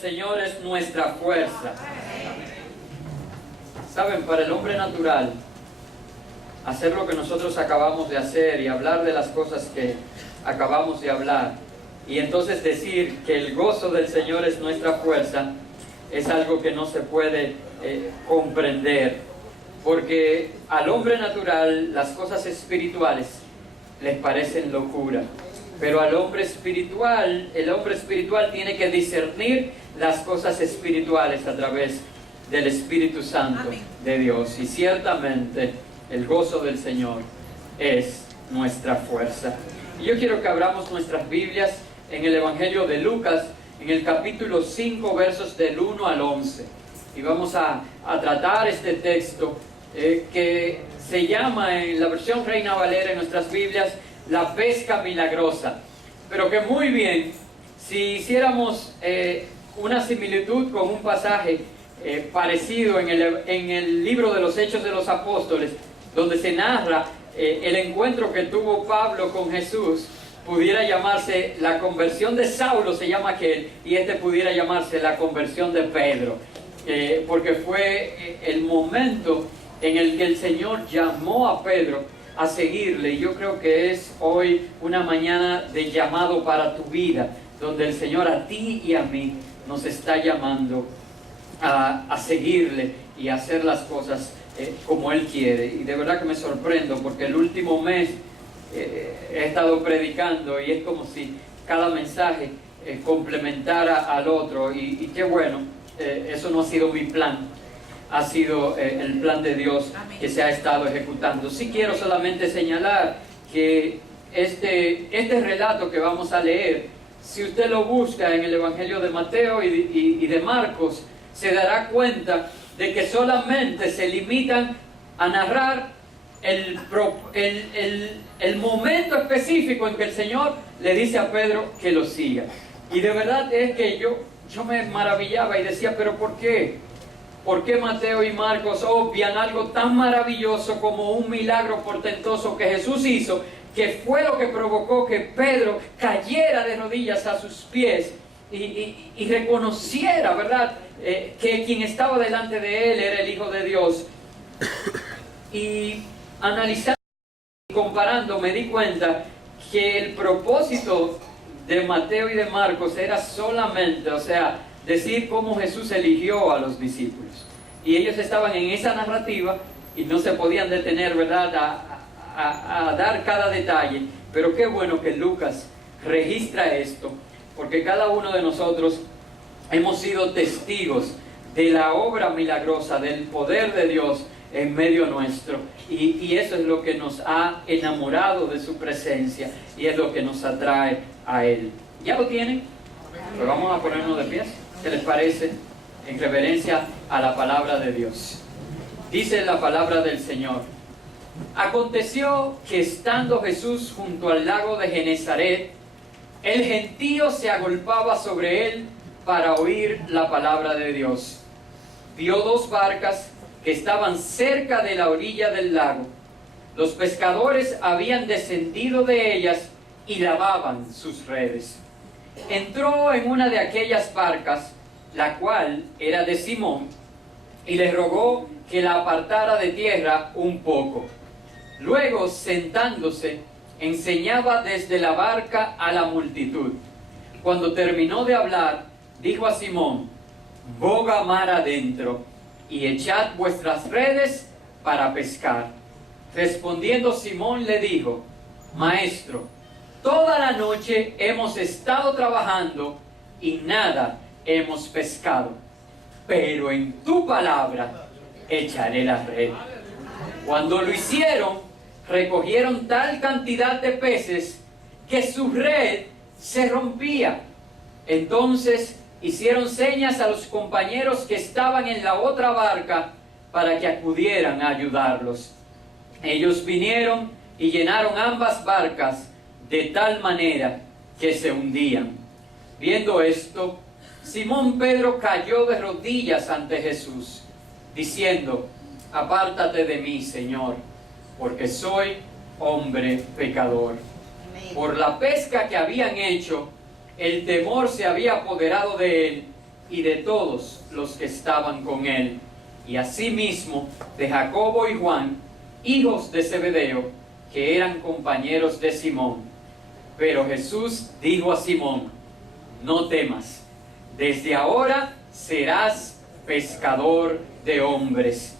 Señor es nuestra fuerza. Saben, para el hombre natural, hacer lo que nosotros acabamos de hacer y hablar de las cosas que acabamos de hablar, y entonces decir que el gozo del Señor es nuestra fuerza, es algo que no se puede comprender, porque al hombre natural las cosas espirituales les parecen locura, pero al hombre espiritual, el hombre espiritual tiene que discernir las cosas espirituales a través del Espíritu Santo. Amén. De Dios, y ciertamente el gozo del Señor es nuestra fuerza. Y yo quiero que abramos nuestras Biblias en el Evangelio de Lucas, en el capítulo 5, versos del 1 al 11. Y vamos a tratar este texto que se llama, en la versión Reina Valera en nuestras Biblias, la pesca milagrosa. Pero que muy bien, si hiciéramos una similitud con un pasaje parecido en el libro de los Hechos de los Apóstoles, donde se narra el encuentro que tuvo Pablo con Jesús, pudiera llamarse la conversión de Saulo, se llama aquel, y este pudiera llamarse la conversión de Pedro, porque fue el momento en el que el Señor llamó a Pedro a seguirle. Y yo creo que es hoy una mañana de llamado para tu vida, donde el Señor a ti y a mí nos está llamando a seguirle y a hacer las cosas como Él quiere. Y de verdad que me sorprendo, porque el último mes he estado predicando y es como si cada mensaje complementara al otro, y qué bueno, eso no ha sido mi plan, ha sido el plan de Dios. Amén. Que se ha estado ejecutando. Sí quiero solamente señalar que este relato que vamos a leer, si usted lo busca en el Evangelio de Mateo y de Marcos, se dará cuenta de que solamente se limitan a narrar el momento específico en que el Señor le dice a Pedro que lo siga. Y de verdad es que yo me maravillaba y decía, pero ¿por qué? ¿Por qué Mateo y Marcos obvian algo tan maravilloso como un milagro portentoso que Jesús hizo, que fue lo que provocó que Pedro cayera de rodillas a sus pies y reconociera, ¿verdad?, que quien estaba delante de él era el Hijo de Dios? Y analizando y comparando, me di cuenta que el propósito de Mateo y de Marcos era solamente, decir cómo Jesús eligió a los discípulos. Y ellos estaban en esa narrativa y no se podían detener, ¿verdad?, a dar cada detalle. Pero qué bueno que Lucas registra esto, porque cada uno de nosotros hemos sido testigos de la obra milagrosa, del poder de Dios en medio nuestro. Y eso es lo que nos ha enamorado de su presencia y es lo que nos atrae a Él. ¿Ya lo tienen? Pues vamos a ponernos de pies. ¿Qué les parece? En reverencia a la palabra de Dios. Dice la palabra del Señor: aconteció que estando Jesús junto al lago de Genezaret, el gentío se agolpaba sobre él para oír la palabra de Dios. Vio dos barcas que estaban cerca de la orilla del lago. Los pescadores habían descendido de ellas y lavaban sus redes. Entró en una de aquellas barcas, la cual era de Simón, y le rogó que la apartara de tierra un poco. Luego, sentándose, enseñaba desde la barca a la multitud. Cuando terminó de hablar, dijo a Simón: boga mar adentro y echad vuestras redes para pescar. Respondiendo Simón le dijo: Maestro, toda la noche hemos estado trabajando y nada hemos pescado, pero en tu palabra echaré la red. Cuando lo hicieron, recogieron tal cantidad de peces que su red se rompía. Entonces hicieron señas a los compañeros que estaban en la otra barca para que acudieran a ayudarlos. Ellos vinieron y llenaron ambas barcas de tal manera que se hundían. Viendo esto, Simón Pedro cayó de rodillas ante Jesús, diciendo: apártate de mí, Señor, porque soy hombre pecador. Por la pesca que habían hecho, el temor se había apoderado de él, y de todos los que estaban con él, y asimismo de Jacobo y Juan, hijos de Zebedeo, que eran compañeros de Simón. Pero Jesús dijo a Simón: no temas, desde ahora serás pescador de hombres.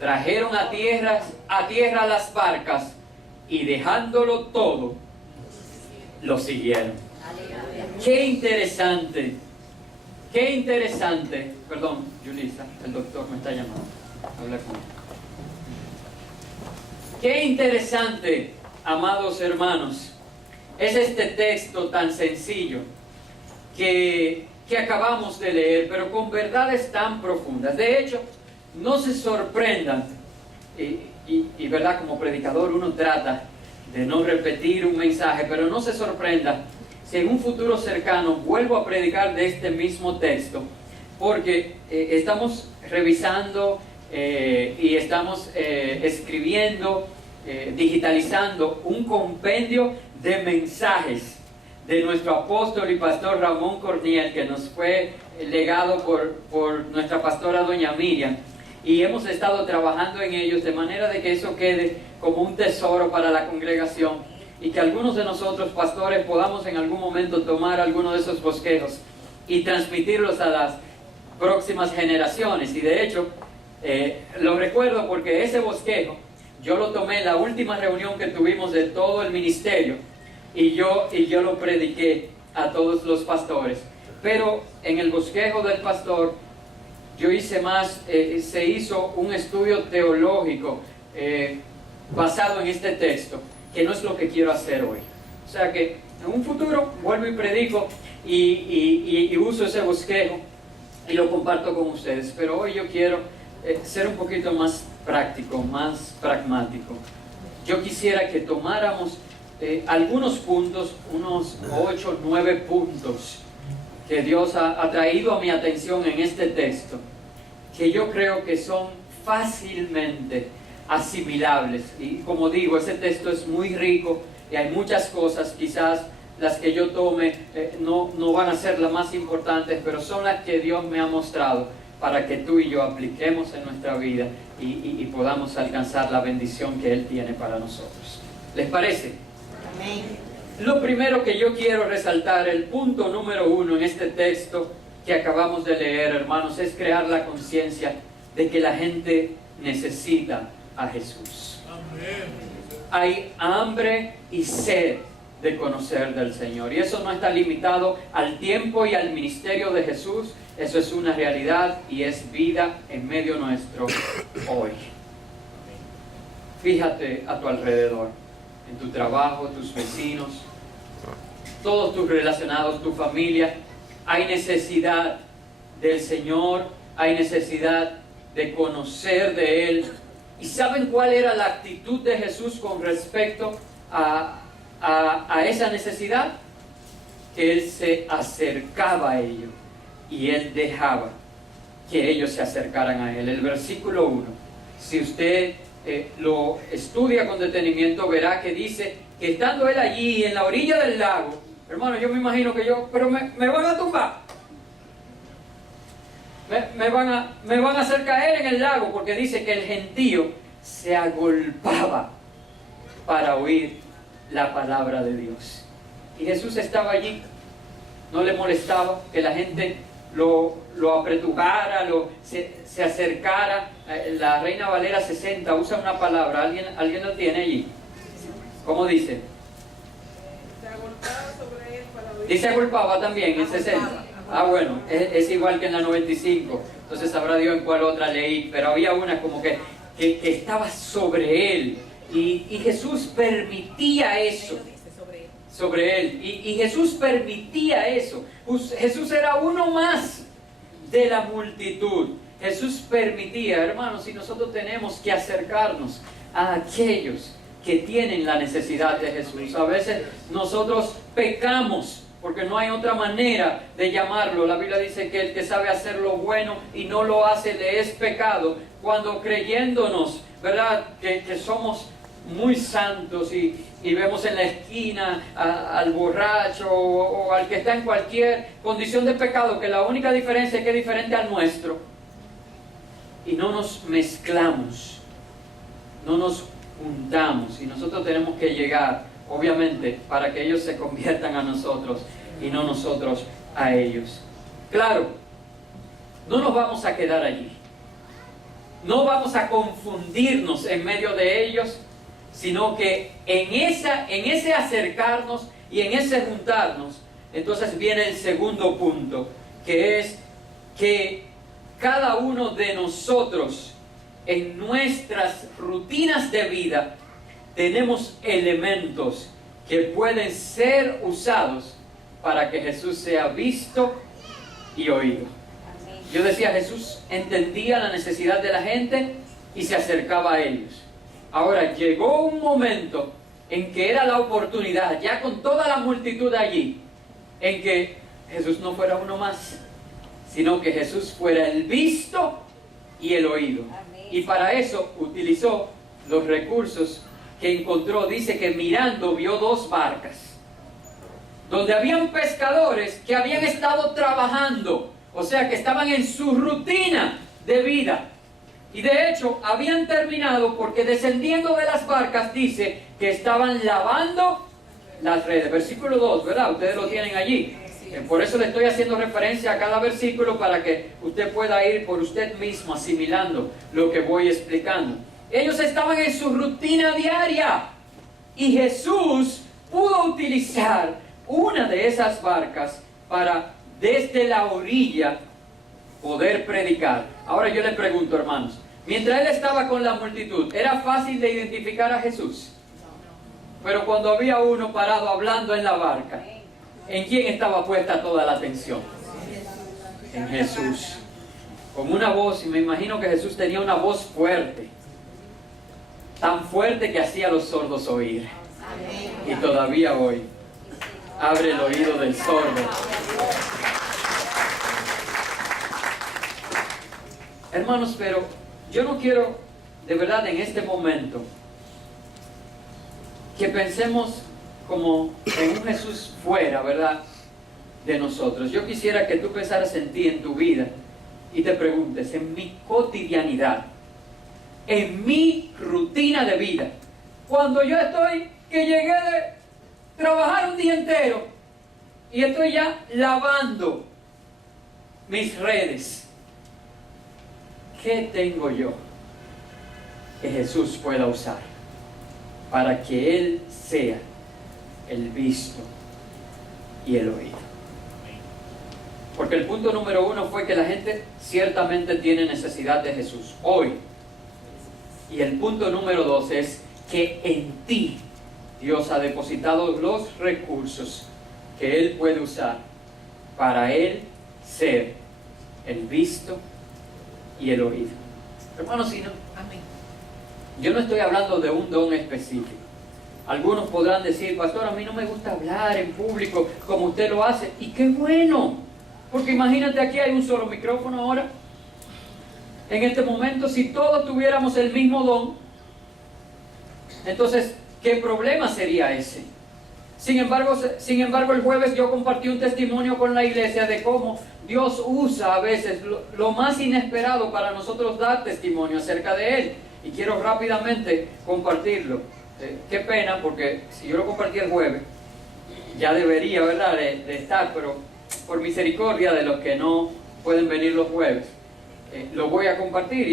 Trajeron a tierra las barcas, y dejándolo todo, lo siguieron. Qué interesante. Qué interesante. Perdón, Julissa, el doctor me está llamando. Habla con él. Qué interesante, amados hermanos, es este texto tan sencillo que acabamos de leer, pero con verdades tan profundas. De hecho, no se sorprendan, y verdad, como predicador uno trata de no repetir un mensaje, pero no se sorprenda si en un futuro cercano vuelvo a predicar de este mismo texto, porque estamos revisando y estamos escribiendo, digitalizando un compendio de mensajes de nuestro apóstol y pastor Ramón Corniel, que nos fue legado por nuestra pastora doña Miriam, y hemos estado trabajando en ellos de manera de que eso quede como un tesoro para la congregación, y que algunos de nosotros pastores podamos en algún momento tomar alguno de esos bosquejos y transmitirlos a las próximas generaciones. Y de hecho lo recuerdo porque ese bosquejo yo lo tomé en la última reunión que tuvimos de todo el ministerio, y yo lo prediqué a todos los pastores. Pero en el bosquejo del pastor yo hice más, se hizo un estudio teológico basado en este texto, que no es lo que quiero hacer hoy. O sea que en un futuro vuelvo y predico y uso ese bosquejo y lo comparto con ustedes. Pero hoy yo quiero ser un poquito más práctico, más pragmático. Yo quisiera que tomáramos algunos puntos, unos 8 o 9 puntos que Dios ha traído a mi atención en este texto, que yo creo que son fácilmente asimilables. Y como digo, ese texto es muy rico y hay muchas cosas, quizás las que yo tome no van a ser las más importantes, pero son las que Dios me ha mostrado para que tú y yo apliquemos en nuestra vida y podamos alcanzar la bendición que Él tiene para nosotros. ¿Les parece? Amén. Lo primero que yo quiero resaltar, el punto número 1 en este texto que acabamos de leer, hermanos, es crear la conciencia de que la gente necesita a Jesús. Amén. Hay hambre y sed de conocer del Señor, y eso no está limitado al tiempo y al ministerio de Jesús. Eso es una realidad y es vida en medio nuestro hoy. Fíjate a tu alrededor, en tu trabajo, tus vecinos, todos tus relacionados, tu familia. Hay necesidad del Señor, hay necesidad de conocer de Él. ¿Y saben cuál era la actitud de Jesús con respecto a esa necesidad? Que Él se acercaba a ellos y Él dejaba que ellos se acercaran a Él. El versículo 1, si usted lo estudia con detenimiento, verá que dice que estando Él allí en la orilla del lago, hermano, yo me imagino que pero me van a tumbar. Me van a hacer caer en el lago, porque dice que el gentío se agolpaba para oír la palabra de Dios. Y Jesús estaba allí, no le molestaba que la gente lo apretujara, se acercara. La Reina Valera 60 usa una palabra, ¿alguien lo tiene allí? ¿Cómo dice? Se agolpaba sobre él para oír. Dice agolpaba también en 60. Ah, bueno, es igual que en la 95. Entonces sabrá Dios en cuál otra leí, pero había una como que estaba sobre él. Y Jesús permitía eso. Sobre él. Y Jesús permitía eso. Jesús era uno más de la multitud. Jesús permitía, hermanos, y nosotros tenemos que acercarnos a aquellos que tienen la necesidad de Jesús. A veces nosotros pecamos porque no hay otra manera de llamarlo. La Biblia dice que el que sabe hacer lo bueno y no lo hace le es pecado. Cuando creyéndonos, ¿verdad?, que somos muy santos y vemos en la esquina al borracho o al que está en cualquier condición de pecado, que la única diferencia es que es diferente al nuestro, y no nos mezclamos, no nos juntamos, y nosotros tenemos que llegar, obviamente, para que ellos se conviertan a nosotros y no nosotros a ellos. Claro, no nos vamos a quedar allí, no vamos a confundirnos en medio de ellos, sino que en ese acercarnos y en ese juntarnos, entonces viene el segundo punto, que es que cada uno de nosotros en nuestras rutinas de vida tenemos elementos que pueden ser usados para que Jesús sea visto y oído. Yo decía, Jesús entendía la necesidad de la gente y se acercaba a ellos. Ahora, llegó un momento en que era la oportunidad, ya con toda la multitud allí, en que Jesús no fuera uno más, sino que Jesús fuera el visto y el oído. Y para eso utilizó los recursos que encontró. Dice que mirando vio 2 barcas, donde habían pescadores que habían estado trabajando, o sea que estaban en su rutina de vida. Y de hecho habían terminado porque descendiendo de las barcas dice que estaban lavando las redes. Versículo 2, ¿verdad? Ustedes lo tienen allí. Por eso le estoy haciendo referencia a cada versículo para que usted pueda ir por usted mismo asimilando lo que voy explicando. Ellos estaban en su rutina diaria y Jesús pudo utilizar una de esas barcas para desde la orilla poder predicar. Ahora yo le pregunto, hermanos, mientras él estaba con la multitud, ¿era fácil de identificar a Jesús? Pero cuando había uno parado hablando en la barca, ¿en quién estaba puesta toda la atención? En Jesús. Con una voz, y me imagino que Jesús tenía una voz fuerte, tan fuerte que hacía a los sordos oír. Y todavía hoy abre el oído del sordo. Hermanos, pero yo no quiero, de verdad, en este momento, que pensemos como en un Jesús fuera, ¿verdad?, de nosotros. Yo quisiera que tú pensaras en ti, en tu vida, y te preguntes, en mi cotidianidad, en mi rutina de vida, cuando yo estoy, que llegué de trabajar un día entero, y estoy ya lavando mis redes, ¿qué tengo yo que Jesús pueda usar para que Él sea el visto y el oído? Porque el punto número 1 fue que la gente ciertamente tiene necesidad de Jesús hoy. Y el punto número 2 es que en ti Dios ha depositado los recursos que Él puede usar para Él ser el visto y el oído. Hermanos, si no, yo no estoy hablando de un don específico. Algunos podrán decir, pastor, a mí no me gusta hablar en público como usted lo hace. Y qué bueno, porque imagínate, aquí hay un solo micrófono ahora. En este momento, si todos tuviéramos el mismo don, entonces, ¿qué problema sería ese? Sin embargo, el jueves yo compartí un testimonio con la iglesia de cómo Dios usa a veces lo más inesperado para nosotros dar testimonio acerca de Él. Y quiero rápidamente compartirlo. Qué pena, porque si yo lo compartí el jueves, ya debería, ¿verdad?, de estar, pero por misericordia de los que no pueden venir los jueves, lo voy a compartir.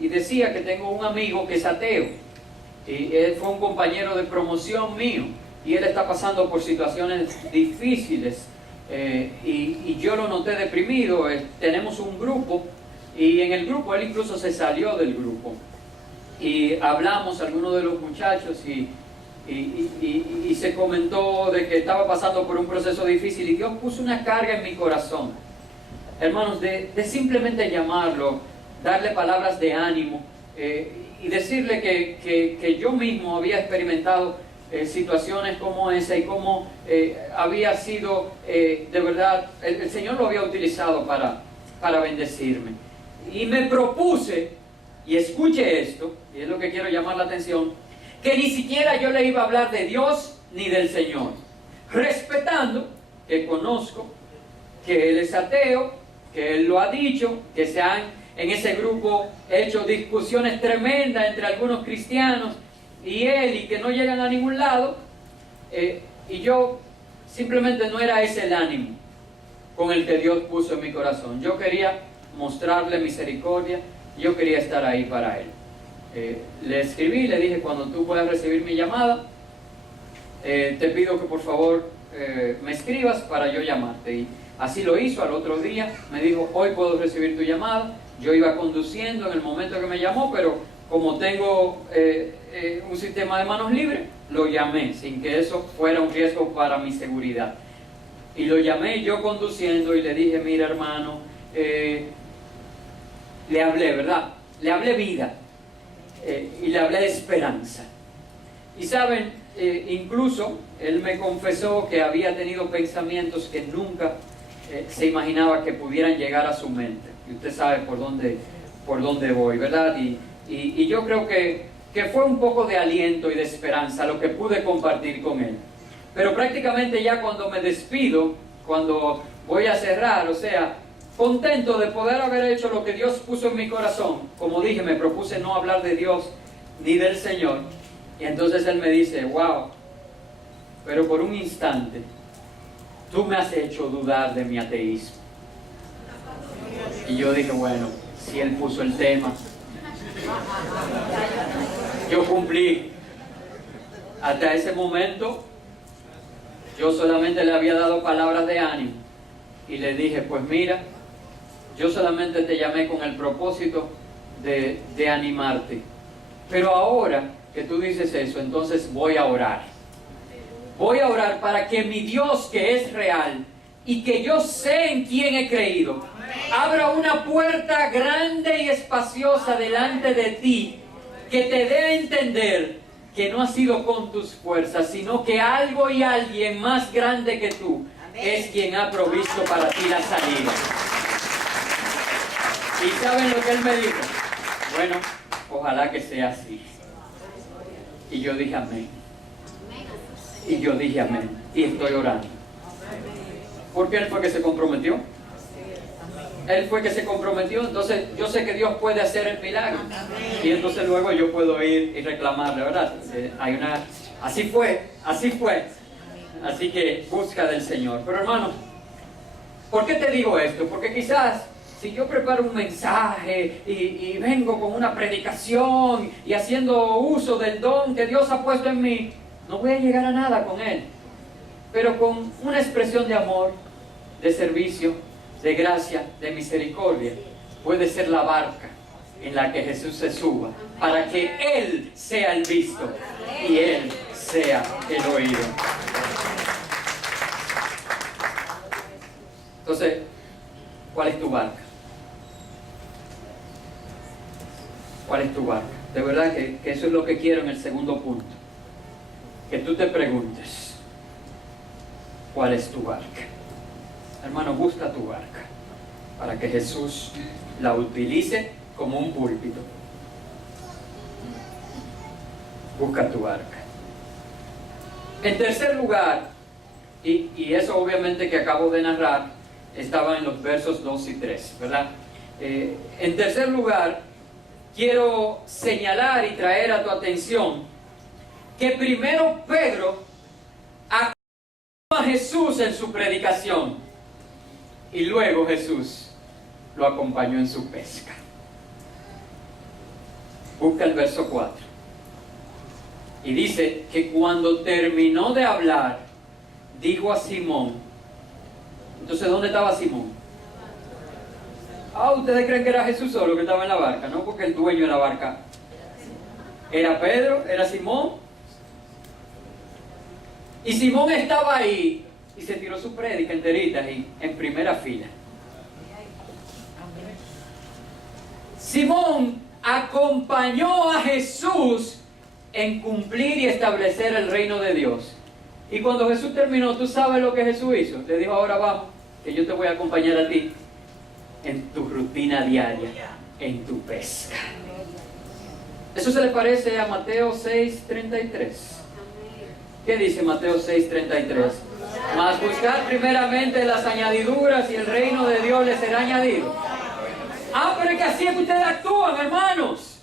Y decía que tengo un amigo que es ateo, y él fue un compañero de promoción mío, y él está pasando por situaciones difíciles, y yo lo noté deprimido. Tenemos un grupo, y en el grupo él incluso se salió del grupo, y hablamos algunos de los muchachos y se comentó de que estaba pasando por un proceso difícil, y Dios puso una carga en mi corazón, hermanos, de simplemente llamarlo, darle palabras de ánimo, y decirle que yo mismo había experimentado situaciones como esa, y cómo había sido, de verdad, el Señor lo había utilizado para bendecirme. Y me propuse, y escuche esto, y es lo que quiero llamar la atención, que ni siquiera yo le iba a hablar de Dios ni del Señor, respetando que conozco que él es ateo, que él lo ha dicho, que se han en ese grupo hecho discusiones tremendas entre algunos cristianos y él, y que no llegan a ningún lado, y yo simplemente no era ese el ánimo con el que Dios puso en mi corazón. Yo quería mostrarle misericordia, yo quería estar ahí para él. Le escribí, le dije: cuando tú puedas recibir mi llamada, te pido que por favor me escribas para yo llamarte. Y así lo hizo. Al otro día me dijo: hoy puedo recibir tu llamada. Yo iba conduciendo en el momento que me llamó, pero como tengo un sistema de manos libres, lo llamé sin que eso fuera un riesgo para mi seguridad. Y lo llamé yo conduciendo y le dije: mira, hermano, le hablé, ¿verdad? Le hablé vida, y le hablé de esperanza. Y saben, incluso él me confesó que había tenido pensamientos que nunca se imaginaba que pudieran llegar a su mente. Y usted sabe por dónde voy, ¿verdad? Y yo creo que fue un poco de aliento y de esperanza lo que pude compartir con él. Pero prácticamente ya cuando me despido, cuando voy a cerrar, o sea, contento de poder haber hecho lo que Dios puso en mi corazón. Como dije, me propuse no hablar de Dios ni del Señor. Y entonces él me dice: wow, pero por un instante tú me has hecho dudar de mi ateísmo. Y yo dije: bueno, si él puso el tema, yo cumplí. Hasta ese momento yo solamente le había dado palabras de ánimo y le dije: pues mira, yo solamente te llamé con el propósito de animarte, pero ahora que tú dices eso, entonces voy a orar. Voy a orar para que mi Dios, que es real y que yo sé en quién he creído, abra una puerta grande y espaciosa delante de ti, que te dé a entender que no ha sido con tus fuerzas, sino que algo y alguien más grande que tú es quien ha provisto para ti la salida. ¿Y saben lo que él me dijo? Bueno, ojalá que sea así. Y yo dije: amén. Y yo dije: amén. Y estoy orando. Porque él fue que se comprometió. Él fue que se comprometió. Entonces yo sé que Dios puede hacer el milagro. Y entonces luego yo puedo ir y reclamarle, ¿verdad? Así fue. Así que busca del Señor. Pero hermano, ¿por qué te digo esto? Porque quizás si yo preparo un mensaje y vengo con una predicación y haciendo uso del don que Dios ha puesto en mí, no voy a llegar a nada con él. Pero con una expresión de amor, de servicio, de gracia, de misericordia, puede ser la barca en la que Jesús se suba, para que Él sea el visto y Él sea el oído. Entonces, ¿cuál es tu barca? ¿Cuál es tu barca? De verdad que eso es lo que quiero en el segundo punto. Que tú te preguntes: ¿cuál es tu barca? Hermano, busca tu barca para que Jesús la utilice como un púlpito. Busca tu barca. En tercer lugar, y eso obviamente que acabo de narrar estaba en los versos 2 y 3, ¿verdad? En tercer lugar, quiero señalar y traer a tu atención que primero Pedro acompañó a Jesús en su predicación y luego Jesús lo acompañó en su pesca. Busca el verso 4 y dice que cuando terminó de hablar, dijo a Simón. Entonces, ¿dónde estaba Simón? ¿Ustedes creen que era Jesús solo que estaba en la barca? No, porque el dueño de la barca era Pedro, era Simón. Y Simón estaba ahí y se tiró su prédica enterita y en primera fila. Simón acompañó a Jesús en cumplir y establecer el reino de Dios. Y cuando Jesús terminó, ¿tú sabes lo que Jesús hizo? Le dijo: ahora vamos, que yo te voy a acompañar a ti en tu rutina diaria, en tu pesca. Eso se le parece a Mateo 6:33. ¿Qué dice Mateo 6:33? Mas buscar primeramente las añadiduras y el reino de Dios les será añadido. Ah, pero es que así es que ustedes actúan, hermanos.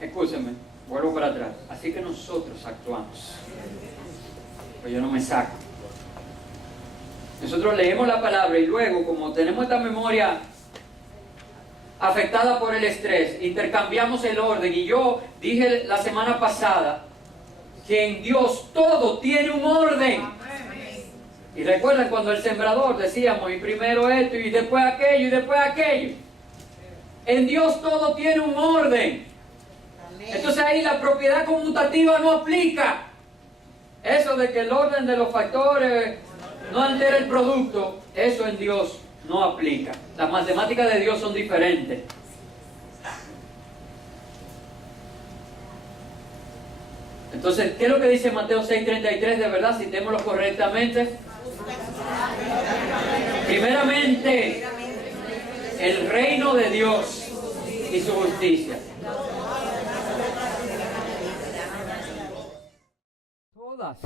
Escúchenme, vuelvo para atrás. Así que nosotros actuamos. Pues yo no me saco. Nosotros leemos la palabra y luego, como tenemos esta memoria afectada por el estrés, intercambiamos el orden. Y yo dije la semana pasada que en Dios todo tiene un orden. Y recuerdan cuando el sembrador decíamos, y primero esto, y después aquello, y después aquello. En Dios todo tiene un orden. Entonces ahí la propiedad conmutativa no aplica. Eso de que el orden de los factores no altera el producto, eso en Dios no aplica. Las matemáticas de Dios son diferentes. Entonces, ¿qué es lo que dice Mateo 6:33? De verdad, citémoslo correctamente. Primeramente, el reino de Dios y su justicia. Todas.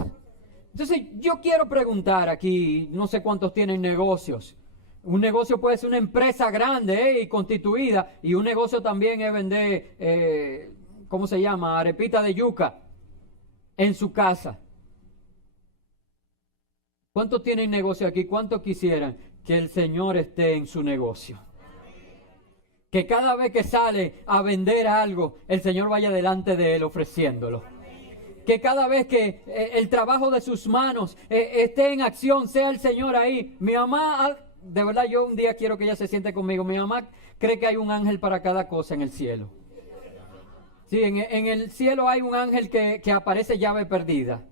Entonces, yo quiero preguntar aquí, no sé cuántos tienen negocios. Un negocio puede ser una empresa grande y constituida, y un negocio también es vender, ¿cómo se llama? Arepita de yuca en su casa. ¿Cuántos tienen negocio aquí? ¿Cuántos quisieran que el Señor esté en su negocio? Que cada vez que sale a vender algo, el Señor vaya delante de él ofreciéndolo. Que cada vez que el trabajo de sus manos esté en acción, sea el Señor ahí. Mi mamá, de verdad yo un día quiero que ella se siente conmigo. Mi mamá cree que hay un ángel para cada cosa en el cielo. Sí, en el cielo hay un ángel que aparece llave perdida.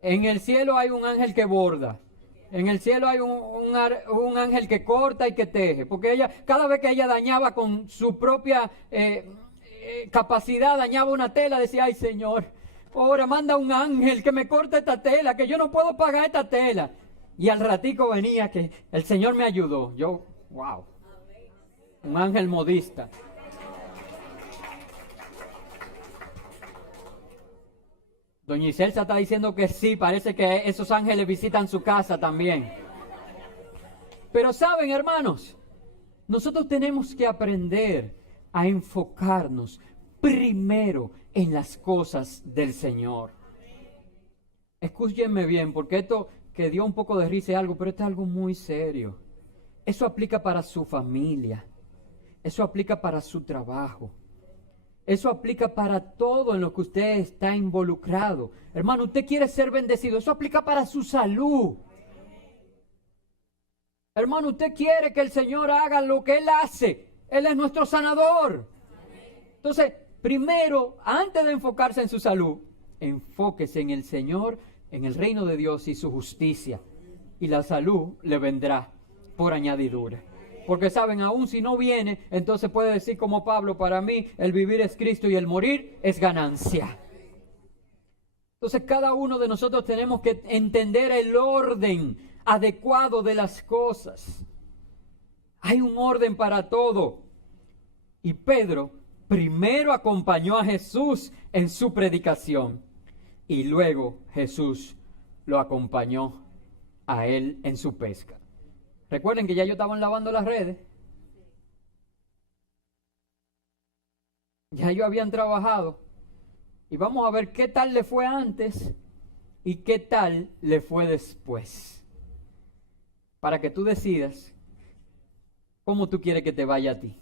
En el cielo hay un ángel que borda. En el cielo hay un ángel que corta y que teje. Porque ella, cada vez que ella dañaba con su propia capacidad, dañaba una tela, decía, ay Señor, ahora manda un ángel que me corte esta tela, que yo no puedo pagar esta tela. Y al ratico venía que el Señor me ayudó. Yo, wow, un ángel modista. Doña Iselsa está diciendo que sí, parece que esos ángeles visitan su casa también. Pero saben, hermanos, nosotros tenemos que aprender a enfocarnos primero en las cosas del Señor. Escúchenme bien, porque esto que dio un poco de risa es algo, pero esto es algo muy serio. Eso aplica para su familia, eso aplica para su trabajo. Eso aplica para todo en lo que usted está involucrado. Hermano, usted quiere ser bendecido. Eso aplica para su salud. Hermano, usted quiere que el Señor haga lo que Él hace. Él es nuestro sanador. Entonces, primero, antes de enfocarse en su salud, enfóquese en el Señor, en el reino de Dios y su justicia. Y la salud le vendrá por añadidura. Porque saben, aún si no viene, entonces puede decir como Pablo, para mí el vivir es Cristo y el morir es ganancia. Entonces cada uno de nosotros tenemos que entender el orden adecuado de las cosas. Hay un orden para todo. Y Pedro primero acompañó a Jesús en su predicación. Y luego Jesús lo acompañó a él en su pesca. Recuerden que ya ellos estaban lavando las redes. Ya ellos habían trabajado. Y vamos a ver qué tal le fue antes y qué tal le fue después. Para que tú decidas cómo tú quieres que te vaya a ti.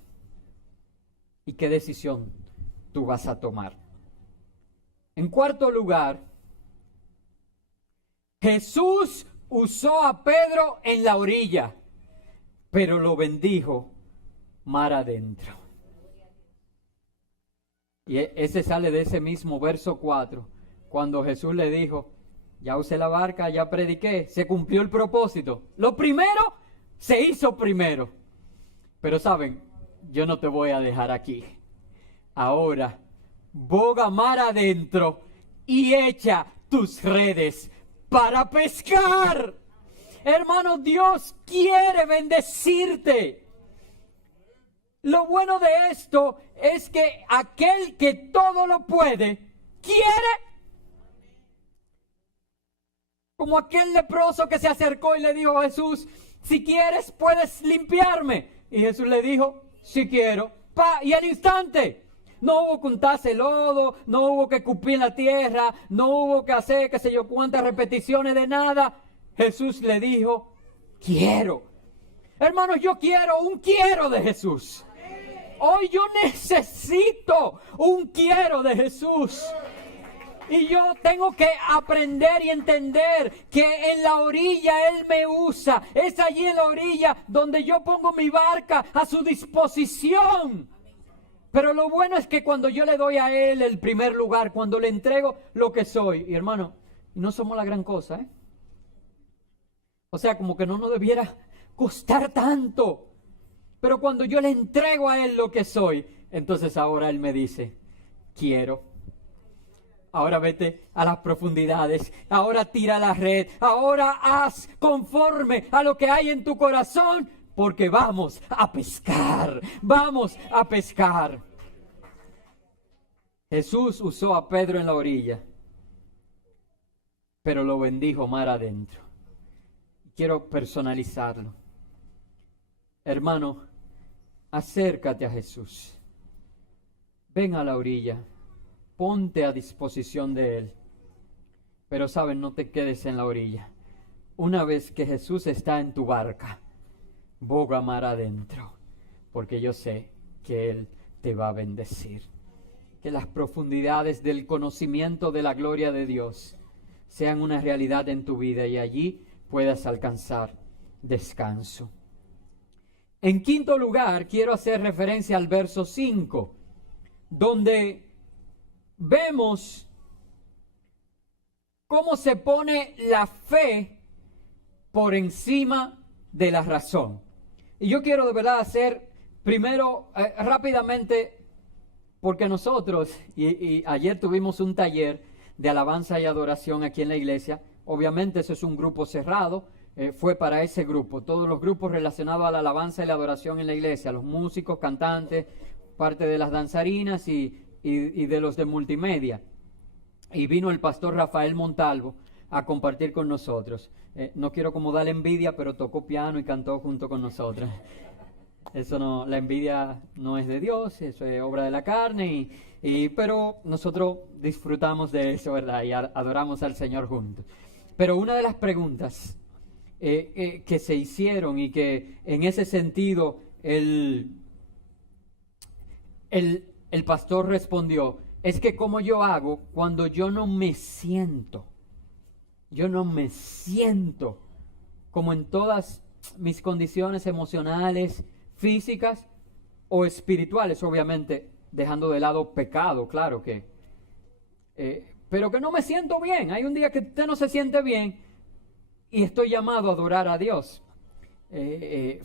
Y qué decisión tú vas a tomar. En cuarto lugar, Jesús usó a Pedro en la orilla, pero lo bendijo mar adentro. Y ese sale de ese mismo verso 4, cuando Jesús le dijo, ya usé la barca, ya prediqué, se cumplió el propósito. Lo primero se hizo primero. Pero saben, yo no te voy a dejar aquí. Ahora, boga mar adentro y echa tus redes para pescar. Hermano, Dios quiere bendecirte. Lo bueno de esto es que aquel que todo lo puede, quiere. Como aquel leproso que se acercó y le dijo a Jesús, si quieres puedes limpiarme. Y Jesús le dijo, si quiero. Y al instante, no hubo que untarse el lodo, no hubo que escupir en la tierra, no hubo que hacer qué sé yo cuántas repeticiones de nada. Jesús le dijo, quiero. Hermanos, yo quiero un quiero de Jesús. Hoy yo necesito un quiero de Jesús. Y yo tengo que aprender y entender que en la orilla Él me usa. Es allí en la orilla donde yo pongo mi barca a su disposición. Pero lo bueno es que cuando yo le doy a Él el primer lugar, cuando le entrego lo que soy, y hermano, no somos la gran cosa, ¿eh? O sea, como que no nos debiera costar tanto. Pero cuando yo le entrego a Él lo que soy, entonces ahora Él me dice, quiero. Ahora vete a las profundidades, ahora tira la red, ahora haz conforme a lo que hay en tu corazón, porque vamos a pescar, vamos a pescar. Jesús usó a Pedro en la orilla, pero lo bendijo mar adentro. Quiero personalizarlo. Hermano, acércate a Jesús. Ven a la orilla. Ponte a disposición de Él. Pero, ¿saben? No te quedes en la orilla. Una vez que Jesús está en tu barca, boga mar adentro, porque yo sé que Él te va a bendecir. Que las profundidades del conocimiento de la gloria de Dios sean una realidad en tu vida y allí puedas alcanzar descanso. En quinto lugar, quiero hacer referencia al verso 5, donde vemos cómo se pone la fe por encima de la razón. Y yo quiero de verdad hacer primero rápidamente, porque nosotros, y ayer tuvimos un taller de alabanza y adoración aquí en la iglesia. Obviamente eso es un grupo cerrado, fue para ese grupo, todos los grupos relacionados a la alabanza y la adoración en la iglesia, los músicos, cantantes, parte de las danzarinas y de los de multimedia. Y vino el pastor Rafael Montalvo a compartir con nosotros. No quiero como darle envidia, pero tocó piano y cantó junto con nosotros. Eso no, la envidia no es de Dios, eso es obra de la carne, pero nosotros disfrutamos de eso, ¿verdad? Y adoramos al Señor juntos. Pero una de las preguntas que se hicieron y que en ese sentido el pastor respondió, es que como yo hago cuando yo no me siento como en todas mis condiciones emocionales, físicas o espirituales, obviamente dejando de lado pecado, claro que, pero que no me siento bien. Hay un día que usted no se siente bien y estoy llamado a adorar a Dios.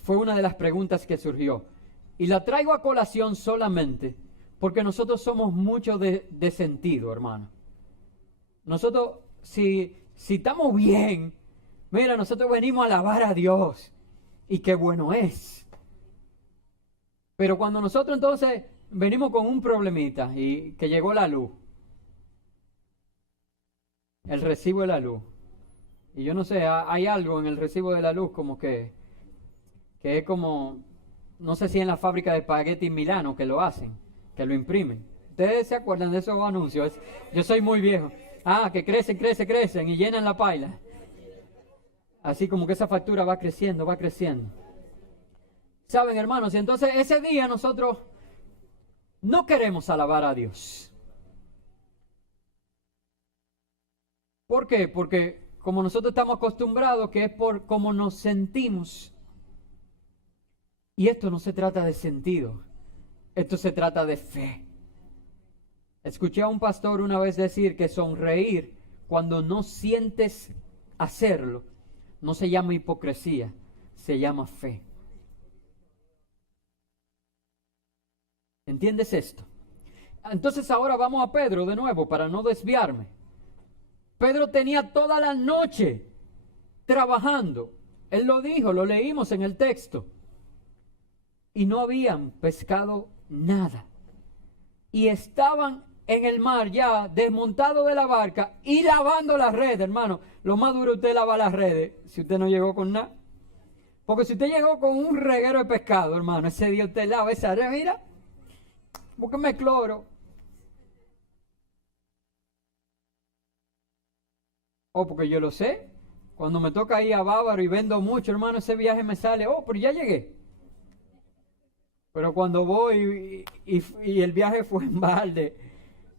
Fue una de las preguntas que surgió y la traigo a colación solamente porque nosotros somos mucho de sentido, hermano. Nosotros, si estamos bien, mira, nosotros venimos a alabar a Dios y qué bueno es. Pero cuando nosotros entonces venimos con un problemita y que llegó la luz, el recibo de la luz, y yo no sé, hay algo en el recibo de la luz como que es como, no sé si en la fábrica de espagueti en Milano que lo hacen, que lo imprimen. ¿Ustedes se acuerdan de esos anuncios? Yo soy muy viejo. Que crecen y llenan la paila. Así como que esa factura va creciendo. ¿Saben, hermanos? Y entonces ese día nosotros no queremos alabar a Dios. ¿Por qué? Porque como nosotros estamos acostumbrados que es por cómo nos sentimos. Y esto no se trata de sentido. Esto se trata de fe. Escuché a un pastor una vez decir que sonreír cuando no sientes hacerlo no se llama hipocresía, se llama fe. ¿Entiendes esto? Entonces ahora vamos a Pedro de nuevo para no desviarme. Pedro tenía toda la noche trabajando. Él lo dijo, lo leímos en el texto. y no habían pescado nada. Y estaban en el mar ya desmontados de la barca y lavando las redes, hermano. Lo más duro usted lava las redes si usted no llegó con nada. Porque si usted llegó con un reguero de pescado, hermano, ese día usted lava esa red, mira, búsqueme cloro. Porque yo lo sé. Cuando me toca ir a Bávaro y vendo mucho, hermano, ese viaje me sale, pero ya llegué. Pero cuando voy y el viaje fue en balde,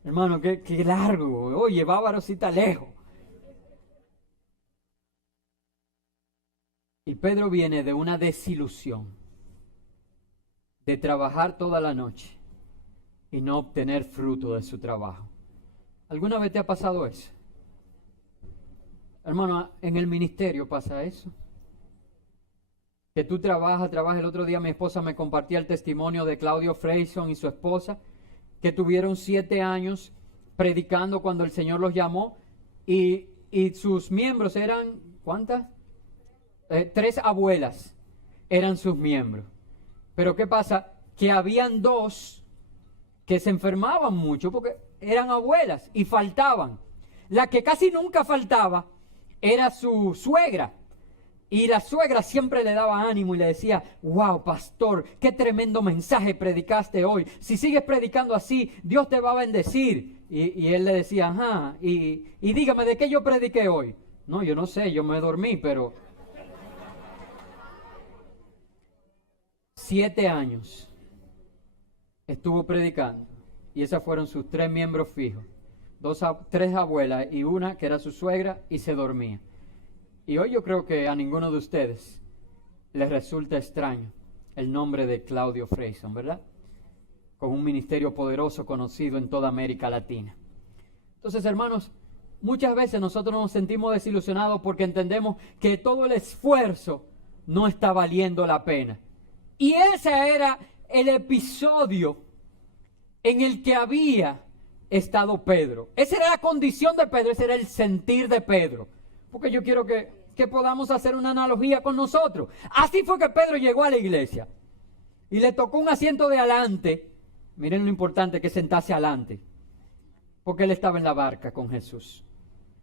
hermano, qué largo. Oye, Bávaro sí está lejos. Y Pedro viene de una desilusión, de trabajar toda la noche y no obtener fruto de su trabajo. ¿Alguna vez te ha pasado eso? Hermano, en el ministerio pasa eso. Que tú trabajas. El otro día mi esposa me compartía el testimonio de Claudio Freyson y su esposa, que tuvieron 7 años predicando cuando el Señor los llamó, y sus miembros eran, ¿cuántas? 3 abuelas eran sus miembros. Pero ¿qué pasa? Que habían 2 que se enfermaban mucho porque eran abuelas y faltaban. La que casi nunca faltaba era su suegra. Y la suegra siempre le daba ánimo y le decía, wow, pastor, qué tremendo mensaje predicaste hoy. Si sigues predicando así, Dios te va a bendecir. Y él le decía, ajá, y dígame, ¿de qué yo prediqué hoy? No, yo no sé, yo me dormí, pero 7 años estuvo predicando. Y esas fueron sus 3 miembros fijos. 3 abuelas y una que era su suegra, y se dormía. Y hoy yo creo que a ninguno de ustedes les resulta extraño el nombre de Claudio Freyson, ¿verdad? Con un ministerio poderoso conocido en toda América Latina. Entonces, hermanos, muchas veces nosotros nos sentimos desilusionados porque entendemos que todo el esfuerzo no está valiendo la pena. Y ese era el episodio en el que había estado Pedro. Esa era la condición de Pedro, ese era el sentir de Pedro. Porque yo quiero que podamos hacer una analogía con nosotros. Así fue que Pedro llegó a la iglesia y le tocó un asiento de adelante. Miren lo importante que sentarse adelante, porque él estaba en la barca con Jesús,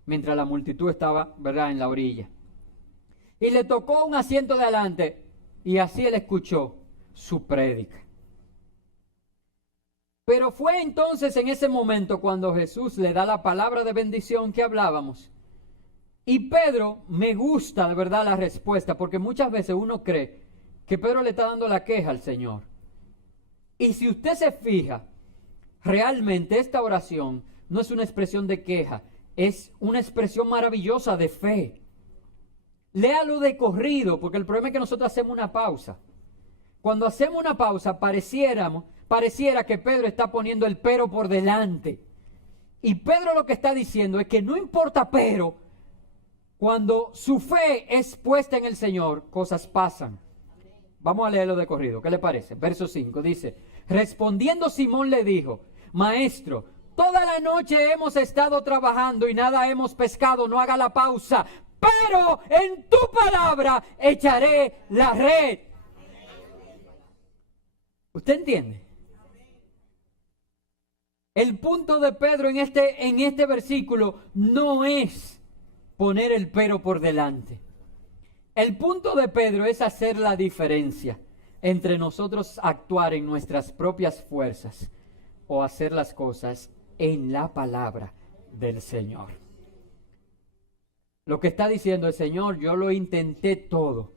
mientras la multitud estaba, ¿verdad?, en la orilla. Y le tocó un asiento de adelante y así él escuchó su prédica. Pero fue entonces en ese momento cuando Jesús le da la palabra de bendición que hablábamos. Y Pedro, me gusta de verdad la respuesta, porque muchas veces uno cree que Pedro le está dando la queja al Señor. Y si usted se fija, realmente esta oración no es una expresión de queja, es una expresión maravillosa de fe. Léalo de corrido, porque el problema es que nosotros hacemos una pausa. Cuando hacemos una pausa, pareciera que Pedro está poniendo el pero por delante. Y Pedro lo que está diciendo es que no importa pero, cuando su fe es puesta en el Señor, cosas pasan. Vamos a leerlo de corrido, ¿qué le parece? Verso 5 dice, respondiendo Simón le dijo, Maestro, toda la noche hemos estado trabajando y nada hemos pescado, no haga la pausa, pero en tu palabra echaré la red. ¿Usted entiende? El punto de Pedro en este versículo no es poner el pero por delante. El punto de Pedro es hacer la diferencia entre nosotros actuar en nuestras propias fuerzas o hacer las cosas en la palabra del Señor. Lo que está diciendo el Señor, yo lo intenté todo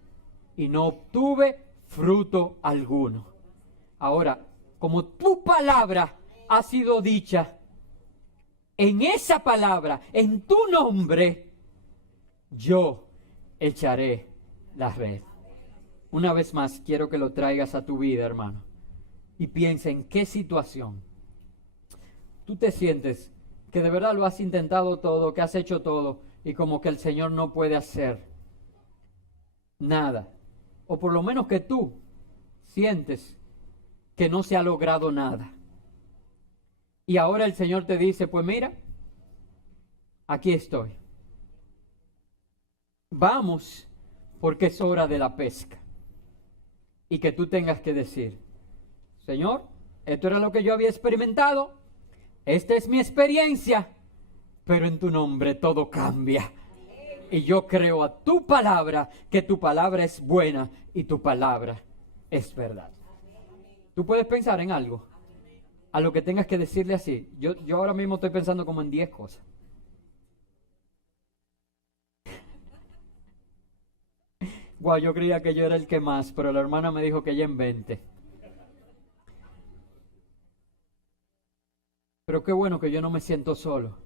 y no obtuve fruto alguno. Ahora, como tu palabra ha sido dicha, en esa palabra, en tu nombre, yo echaré la red. Una vez más, quiero que lo traigas a tu vida, hermano, y piensa en qué situación tú te sientes que de verdad lo has intentado todo, que has hecho todo, y como que el Señor no puede hacer nada. O por lo menos que tú sientes que no se ha logrado nada. Y ahora el Señor te dice, pues mira, aquí estoy. Vamos, porque es hora de la pesca. y que tú tengas que decir, Señor, esto era lo que yo había experimentado, esta es mi experiencia, pero en tu nombre todo cambia. Y yo creo a tu palabra, que tu palabra es buena y tu palabra es verdad. Tú puedes pensar en algo, a lo que tengas que decirle así. Yo ahora mismo estoy pensando como en 10 cosas. Wow, yo creía que yo era el que más, pero la hermana me dijo que ella en 20. Pero qué bueno que yo no me siento solo.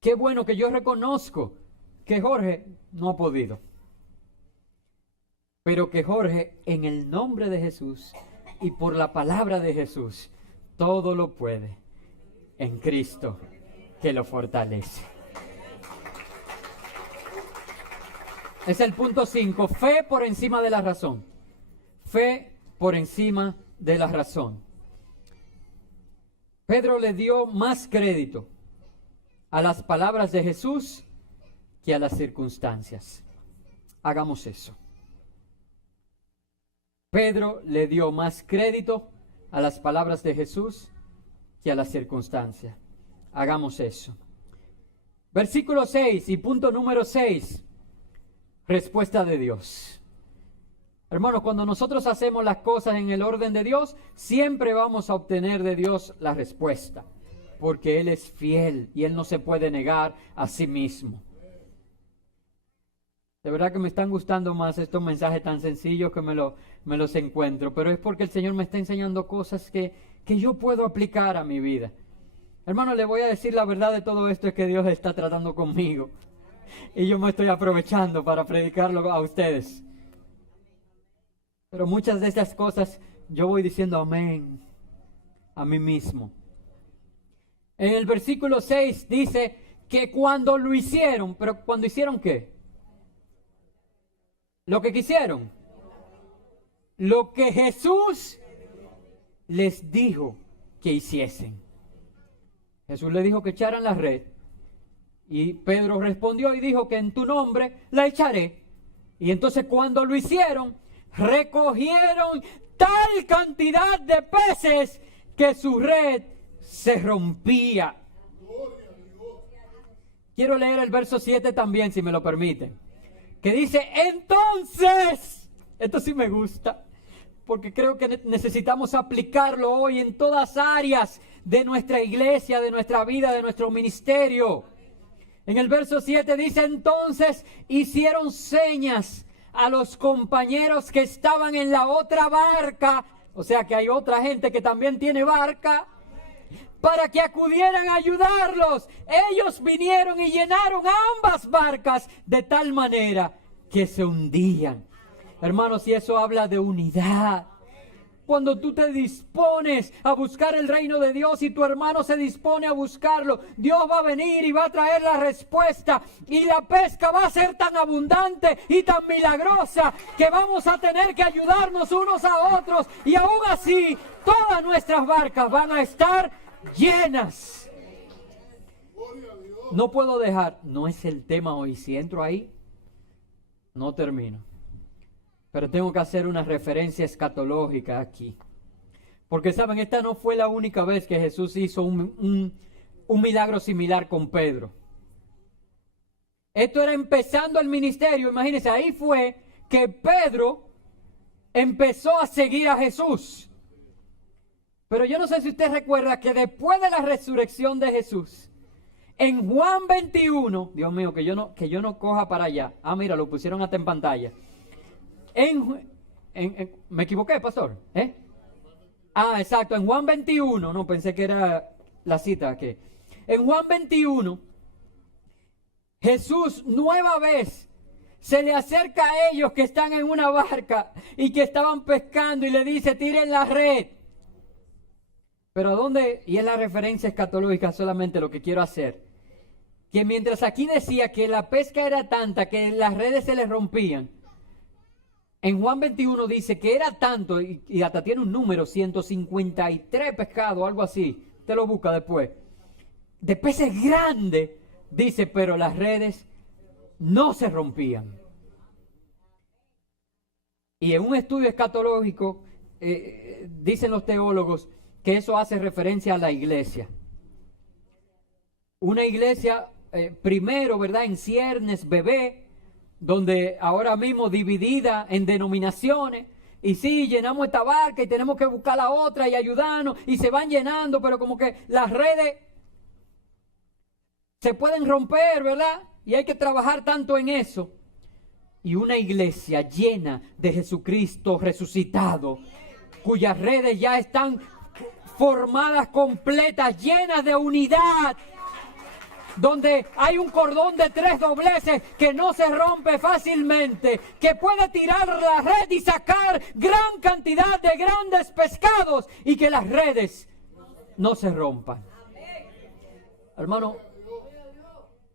Qué bueno que yo reconozco que Jorge no ha podido. Pero que Jorge, en el nombre de Jesús y por la palabra de Jesús, todo lo puede en Cristo que lo fortalece. Es el punto 5, fe por encima de la razón. Fe por encima de la razón. Pedro le dio más crédito a las palabras de Jesús que a las circunstancias. Hagamos eso. Pedro le dio más crédito a las palabras de Jesús que a las circunstancias. Hagamos eso. Versículo 6 y punto número 6. Respuesta de Dios. Hermanos, cuando nosotros hacemos las cosas en el orden de Dios, siempre vamos a obtener de Dios la respuesta, porque Él es fiel y Él no se puede negar a sí mismo. De verdad que me están gustando más estos mensajes tan sencillos que me los encuentro, pero es porque el Señor me está enseñando cosas que yo puedo aplicar a mi vida. Hermano, le voy a decir la verdad de todo esto, es que Dios está tratando conmigo y yo me estoy aprovechando para predicarlo a ustedes. Pero muchas de estas cosas yo voy diciendo amén a mí mismo. En el versículo 6 dice que cuando lo hicieron, pero ¿cuando hicieron qué? Lo que quisieron. Lo que Jesús les dijo que hiciesen. Jesús les dijo que echaran la red. Y Pedro respondió y dijo que en tu nombre la echaré. Y entonces cuando lo hicieron, recogieron tal cantidad de peces que su red se rompía. Quiero leer el verso 7 también, si me lo permiten. Que dice, entonces, esto sí me gusta, porque creo que necesitamos aplicarlo hoy en todas áreas de nuestra iglesia, de nuestra vida, de nuestro ministerio. En el verso 7 dice, entonces hicieron señas a los compañeros que estaban en la otra barca, o sea que hay otra gente que también tiene barca, para que acudieran a ayudarlos. Ellos vinieron y llenaron ambas barcas de tal manera que se hundían. Hermanos, y eso habla de unidad. Cuando tú te dispones a buscar el reino de Dios y tu hermano se dispone a buscarlo, Dios va a venir y va a traer la respuesta. Y la pesca va a ser tan abundante y tan milagrosa que vamos a tener que ayudarnos unos a otros. Y aún así, todas nuestras barcas van a estar llenas. No puedo dejar, no es el tema hoy. Si entro ahí, no termino. Pero tengo que hacer una referencia escatológica aquí. Porque saben, esta no fue la única vez que Jesús hizo un milagro similar con Pedro. Esto era empezando el ministerio. Imagínense, ahí fue que Pedro empezó a seguir a Jesús. Pero yo no sé si usted recuerda que después de la resurrección de Jesús, en Juan 21, Dios mío, que yo no coja para allá. Ah, mira, lo pusieron hasta en pantalla. ¿Me equivoqué, pastor? Ah, exacto, en Juan 21, no, pensé que era la cita que. En Juan 21, Jesús nueva vez se le acerca a ellos que están en una barca y que estaban pescando y le dice, tiren la red. Pero ¿a dónde? Y es la referencia escatológica solamente lo que quiero hacer. Que mientras aquí decía que la pesca era tanta que las redes se les rompían, en Juan 21 dice que era tanto, y hasta tiene un número, 153 pescados, algo así. Usted lo busca después. De peces grandes, dice, pero las redes no se rompían. Y en un estudio escatológico, dicen los teólogos que eso hace referencia a la iglesia. Una iglesia, primero, ¿verdad?, en ciernes, bebé, donde ahora mismo dividida en denominaciones. Y sí, llenamos esta barca y tenemos que buscar la otra y ayudarnos, y se van llenando, pero como que las redes se pueden romper, ¿verdad? Y hay que trabajar tanto en eso. Y una iglesia llena de Jesucristo resucitado, cuyas redes ya están formadas completas, llenas de unidad, donde hay un cordón de 3 dobleces que no se rompe fácilmente, que puede tirar la red y sacar gran cantidad de grandes pescados y que las redes no se rompan. Hermano,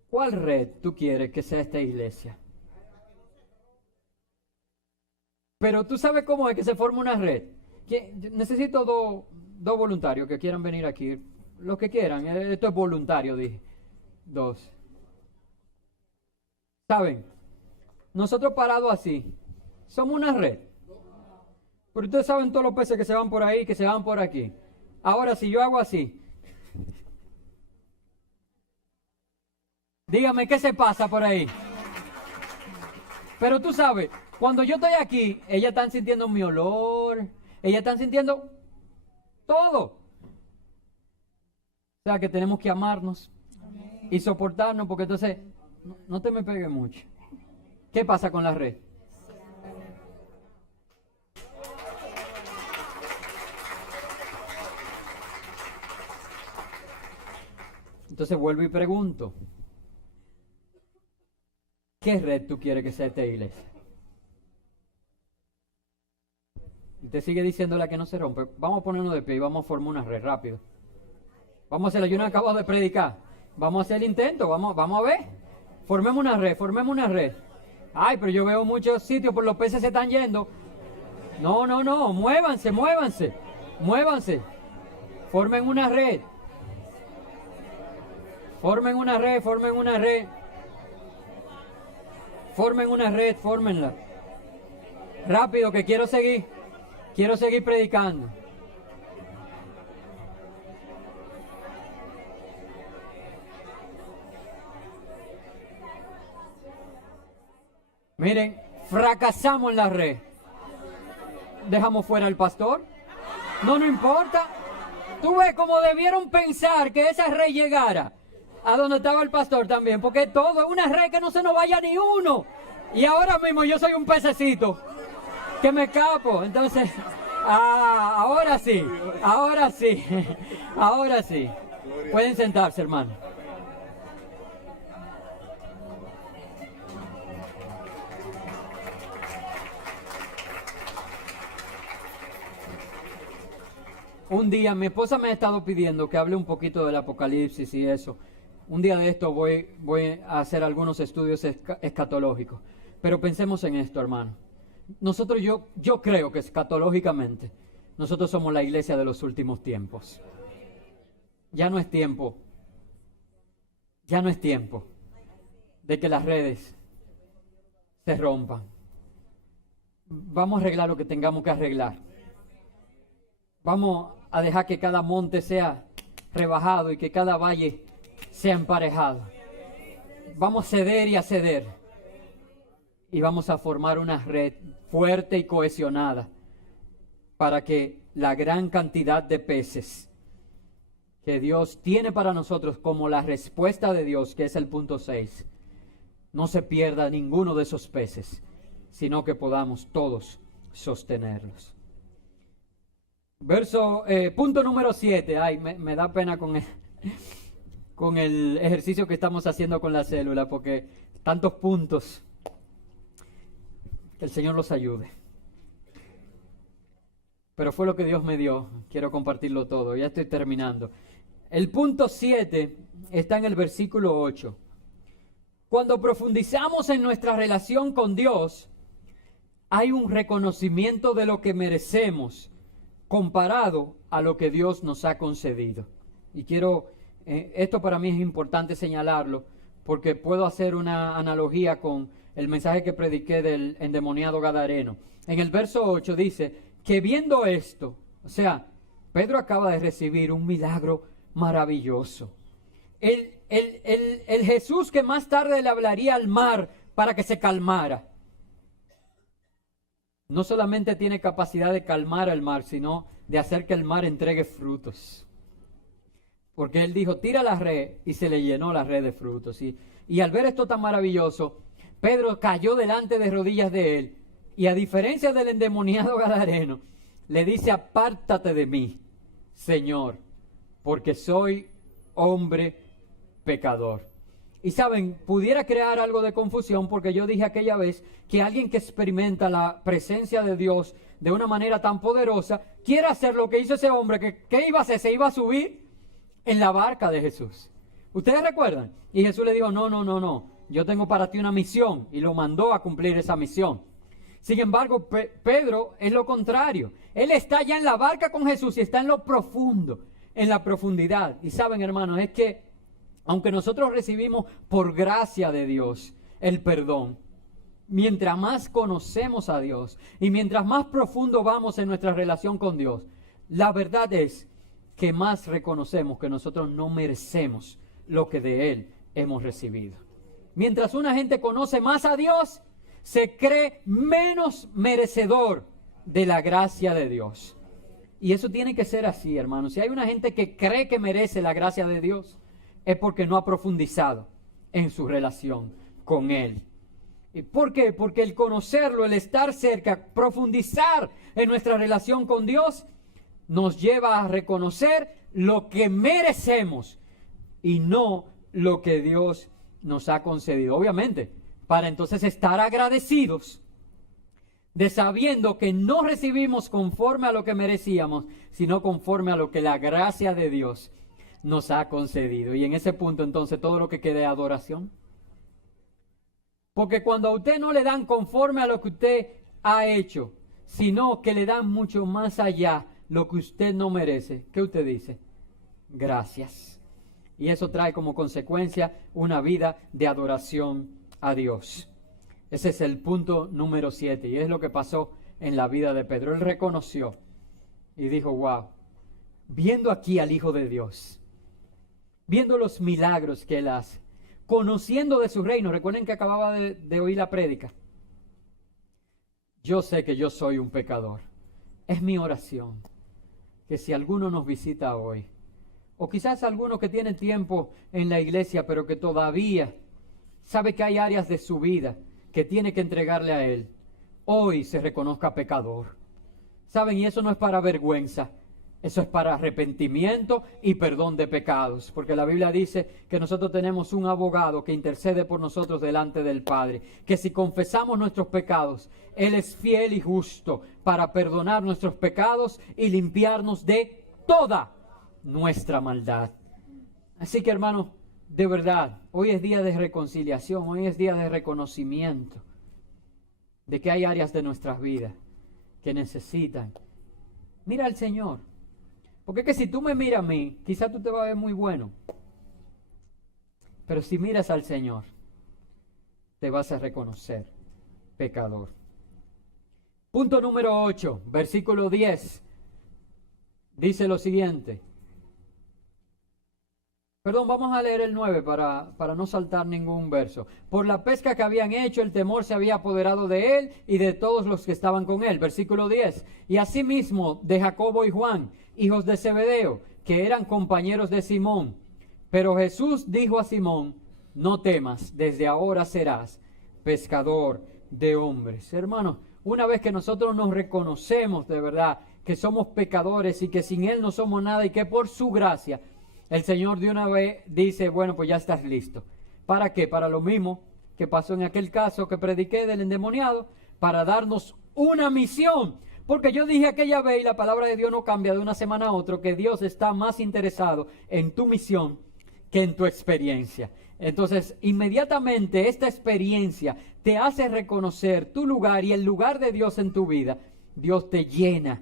¿cuál red tú quieres que sea esta iglesia? Pero tú sabes cómo es que se forma una red. Necesito dos voluntarios que quieran venir aquí. Los que quieran. Esto es voluntario, dije. 2. ¿Saben? Nosotros parados así, somos una red. Pero ustedes saben todos los peces que se van por ahí, que se van por aquí. Ahora, si yo hago así, dígame qué se pasa por ahí. Pero tú sabes, cuando yo estoy aquí, ellas están sintiendo mi olor, ellas están sintiendo todo. O sea que tenemos que amarnos y soportarnos, porque entonces no te me pegues mucho. ¿Qué pasa con la red? Entonces vuelvo y pregunto, ¿qué red tú quieres que sea esta iglesia? Y te sigue diciendo la que no se rompe. Vamos a ponernos de pie y vamos a formar una red rápido. Vamos a hacerlo. Yo no acabo de predicar. Vamos a hacer el intento. Vamos a ver. Formemos una red. Ay, pero yo veo muchos sitios por los peces se están yendo. No. Muévanse. Formen una red. Fórmenla. Rápido, que quiero seguir predicando. Miren, fracasamos en la red. ¿Dejamos fuera al pastor? No importa. Tú ves cómo debieron pensar que esa red llegara a donde estaba el pastor también, porque todo es una red que no se nos vaya ni uno. Y ahora mismo yo soy un pececito que me escapo. Entonces, ahora sí. Pueden sentarse, hermano. Un día mi esposa me ha estado pidiendo que hable un poquito del Apocalipsis y eso. Un día de esto voy a hacer algunos estudios escatológicos. Pero pensemos en esto, hermano. Nosotros, yo creo que escatológicamente, nosotros somos la iglesia de los últimos tiempos. Ya no es tiempo de que las redes se rompan. Vamos a arreglar lo que tengamos que arreglar. Vamos a dejar que cada monte sea rebajado y que cada valle sea emparejado. Vamos a ceder y a ceder. Y vamos a formar una red fuerte y cohesionada para que la gran cantidad de peces que Dios tiene para nosotros como la respuesta de Dios, que es el punto 6, no se pierda ninguno de esos peces, sino que podamos todos sostenerlos. Punto número 7. Ay, me da pena con el ejercicio que estamos haciendo con la célula, porque tantos puntos. Que el Señor los ayude. Pero fue lo que Dios me dio. Quiero compartirlo todo. Ya estoy terminando. El punto 7 está en el versículo 8. Cuando profundizamos en nuestra relación con Dios, hay un reconocimiento de lo que merecemos comparado a lo que Dios nos ha concedido. Y esto para mí es importante señalarlo, porque puedo hacer una analogía con el mensaje que prediqué del endemoniado gadareno. En el verso 8 dice que viendo esto, o sea, Pedro acaba de recibir un milagro maravilloso. El Jesús que más tarde le hablaría al mar para que se calmara, no solamente tiene capacidad de calmar al mar, sino de hacer que el mar entregue frutos. Porque él dijo, tira la red, y se le llenó la red de frutos. Y al ver esto tan maravilloso, Pedro cayó delante de rodillas de él, y a diferencia del endemoniado gadareno, le dice, apártate de mí, Señor, porque soy hombre pecador. Y saben, pudiera crear algo de confusión, porque yo dije aquella vez que alguien que experimenta la presencia de Dios de una manera tan poderosa, quiere hacer lo que hizo ese hombre, que ¿qué iba a hacer? Se iba a subir en la barca de Jesús. ¿Ustedes recuerdan? Y Jesús le dijo, no, yo tengo para ti una misión, y lo mandó a cumplir esa misión. Sin embargo, Pedro es lo contrario. Él está ya en la barca con Jesús y está en lo profundo, en la profundidad. Y saben, hermanos, es que aunque nosotros recibimos por gracia de Dios el perdón, mientras más conocemos a Dios y mientras más profundo vamos en nuestra relación con Dios, la verdad es que más reconocemos que nosotros no merecemos lo que de Él hemos recibido. Mientras una gente conoce más a Dios, se cree menos merecedor de la gracia de Dios. Y eso tiene que ser así, hermanos. Si hay una gente que cree que merece la gracia de Dios, es porque no ha profundizado en su relación con Él. ¿Y por qué? Porque el conocerlo, el estar cerca, profundizar en nuestra relación con Dios, nos lleva a reconocer lo que merecemos y no lo que Dios nos ha concedido. Obviamente, para entonces estar agradecidos de sabiendo que no recibimos conforme a lo que merecíamos, sino conforme a lo que la gracia de Dios nos ha concedido. Y en ese punto entonces todo lo que quede es adoración. Porque cuando a usted no le dan conforme a lo que usted ha hecho, sino que le dan mucho más allá lo que usted no merece, ¿qué usted dice? Gracias. Y eso trae como consecuencia una vida de adoración a Dios. Ese es el punto número 7 y es lo que pasó en la vida de Pedro. Él reconoció y dijo, wow, viendo aquí al Hijo de Dios, viendo los milagros que Él hace, conociendo de su reino. Recuerden que acababa de oír la prédica. Yo sé que yo soy un pecador. Es mi oración que si alguno nos visita hoy, o quizás alguno que tiene tiempo en la iglesia, pero que todavía sabe que hay áreas de su vida que tiene que entregarle a Él, hoy se reconozca pecador. ¿Saben? Y eso no es para vergüenza. Eso es para arrepentimiento y perdón de pecados, porque la Biblia dice que nosotros tenemos un abogado que intercede por nosotros delante del Padre, que si confesamos nuestros pecados, Él es fiel y justo para perdonar nuestros pecados y limpiarnos de toda nuestra maldad. Así que, hermanos, de verdad, hoy es día de reconciliación, hoy es día de reconocimiento de que hay áreas de nuestras vidas que necesitan. Mira al Señor. Porque es que si tú me miras a mí, quizás tú te vas a ver muy bueno. Pero si miras al Señor, te vas a reconocer pecador. Punto número 8, versículo 10. Dice lo siguiente. Perdón, vamos a leer el 9 para no saltar ningún verso. Por la pesca que habían hecho, el temor se había apoderado de él y de todos los que estaban con él. Versículo 10. Y asimismo de Jacobo y Juan, hijos de Zebedeo, que eran compañeros de Simón. Pero Jesús dijo a Simón, no temas, desde ahora serás pescador de hombres. Hermanos, una vez que nosotros nos reconocemos de verdad que somos pecadores y que sin Él no somos nada y que por su gracia el Señor de una vez dice, bueno, pues ya estás listo. ¿Para qué? Para lo mismo que pasó en aquel caso que prediqué del endemoniado, para darnos una misión. Porque yo dije aquella vez, y la palabra de Dios no cambia de una semana a otra, que Dios está más interesado en tu misión que en tu experiencia. Entonces, inmediatamente esta experiencia te hace reconocer tu lugar y el lugar de Dios en tu vida. Dios te llena,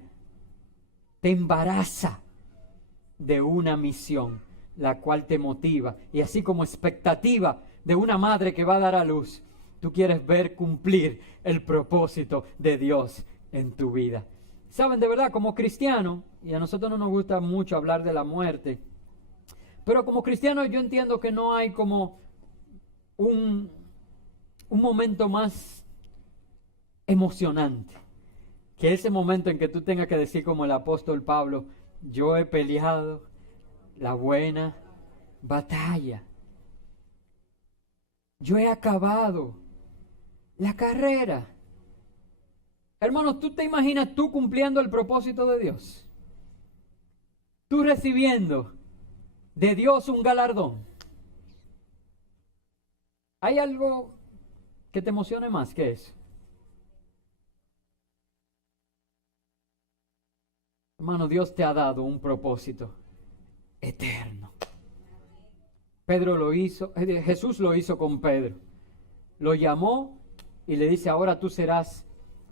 te embaraza de una misión, la cual te motiva. Y así como expectativa de una madre que va a dar a luz, tú quieres ver cumplir el propósito de Dios en tu vida. Saben, de verdad, como cristiano, y a nosotros no nos gusta mucho hablar de la muerte, pero como cristiano yo entiendo que no hay como un momento más emocionante que ese momento en que tú tengas que decir como el apóstol Pablo: yo he peleado la buena batalla, yo he acabado la carrera. Hermanos, ¿tú te imaginas tú cumpliendo el propósito de Dios? Tú recibiendo de Dios un galardón. ¿Hay algo que te emocione más que eso? Hermano, Dios te ha dado un propósito eterno. Pedro lo hizo, Jesús lo hizo con Pedro. Lo llamó y le dice: ahora tú serás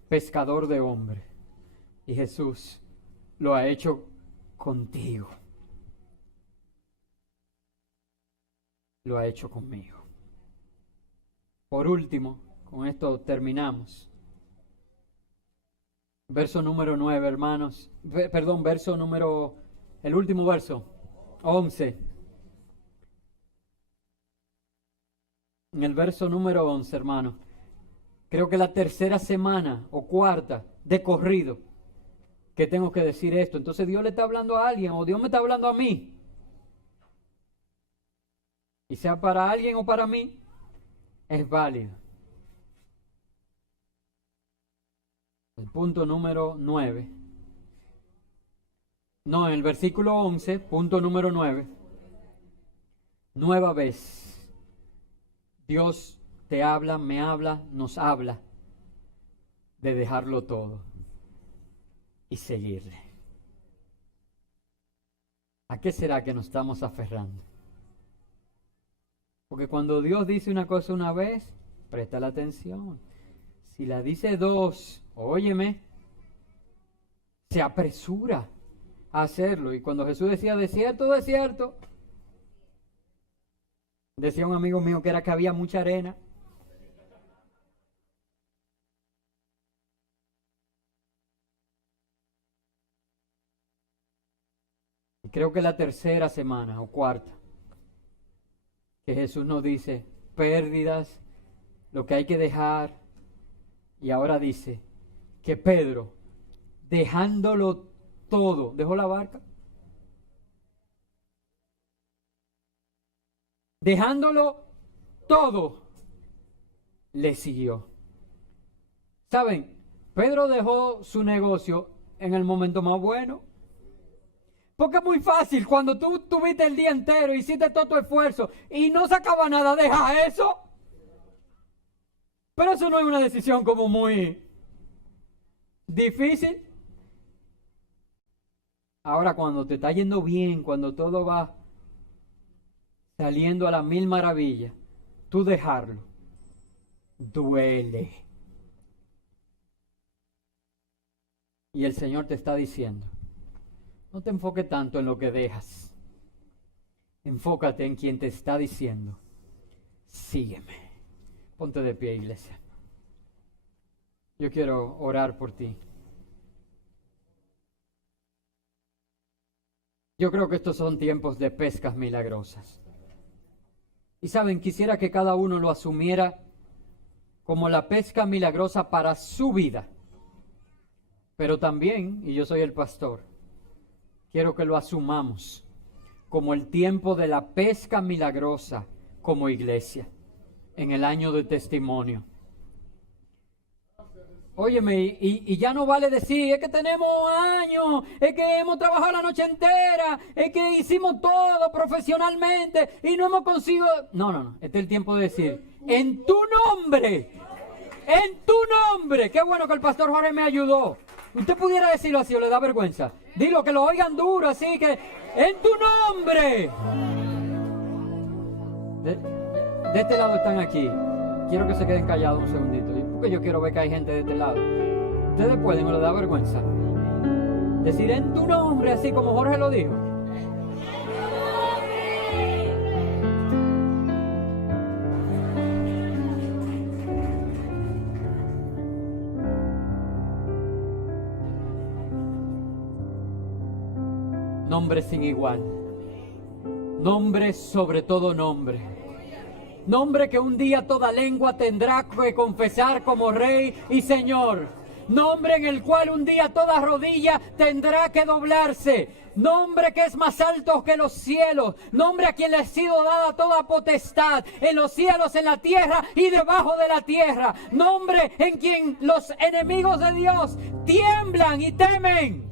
pescador de hombres. Y Jesús lo ha hecho contigo. Lo ha hecho conmigo. Por último, con esto terminamos. Verso número 9, hermanos. El último verso, 11. En el verso número 11, hermanos, creo que la tercera semana o cuarta de corrido que tengo que decir esto. Entonces Dios le está hablando a alguien, o Dios me está hablando a mí. Y sea para alguien o para mí, es válido. El punto número 9. No, en el versículo 11, punto número 9. Nueva vez. Dios te habla, me habla, nos habla de dejarlo todo y seguirle. ¿A qué será que nos estamos aferrando? Porque cuando Dios dice una cosa una vez, presta la atención. Si la dice dos, óyeme, se apresura a hacerlo. Y cuando Jesús decía desierto, desierto, decía un amigo mío que era que había mucha arena. Y creo que la tercera semana o cuarta que Jesús nos dice pérdidas, lo que hay que dejar. Y ahora dice que Pedro, dejándolo todo, dejó la barca. Dejándolo todo, le siguió. ¿Saben? Pedro dejó su negocio en el momento más bueno. Porque es muy fácil, cuando tú tuviste el día entero, hiciste todo tu esfuerzo y no sacaba nada, deja eso. Pero eso no es una decisión como muy difícil. Ahora, cuando te está yendo bien, cuando todo va saliendo a las mil maravillas, tú dejarlo duele. Y el Señor te está diciendo: no te enfoques tanto en lo que dejas. Enfócate en quien te está diciendo: sígueme. Ponte de pie, iglesia. Yo quiero orar por ti. Yo creo que estos son tiempos de pescas milagrosas. Y saben, quisiera que cada uno lo asumiera como la pesca milagrosa para su vida. Pero también, y yo soy el pastor, quiero que lo asumamos como el tiempo de la pesca milagrosa como iglesia, en el año de testimonio. Óyeme, y ya no vale decir, es que tenemos años, es que hemos trabajado la noche entera, es que hicimos todo profesionalmente y no hemos conseguido... No, este es el tiempo de decir, en tu nombre, qué bueno que el pastor Jorge me ayudó. Usted pudiera decirlo así o le da vergüenza. Dilo, que lo oigan duro, así que, en tu nombre. De este lado están aquí. Quiero que se queden callados un segundito, porque yo quiero ver que hay gente de este lado. Ustedes pueden, o les da vergüenza decir en tu nombre, así como Jorge lo dijo. Nombre sin igual. Nombre sobre todo nombre. Nombre que un día toda lengua tendrá que confesar como Rey y Señor. Nombre en el cual un día toda rodilla tendrá que doblarse. Nombre que es más alto que los cielos. Nombre a quien le ha sido dada toda potestad en los cielos, en la tierra y debajo de la tierra. Nombre en quien los enemigos de Dios tiemblan y temen.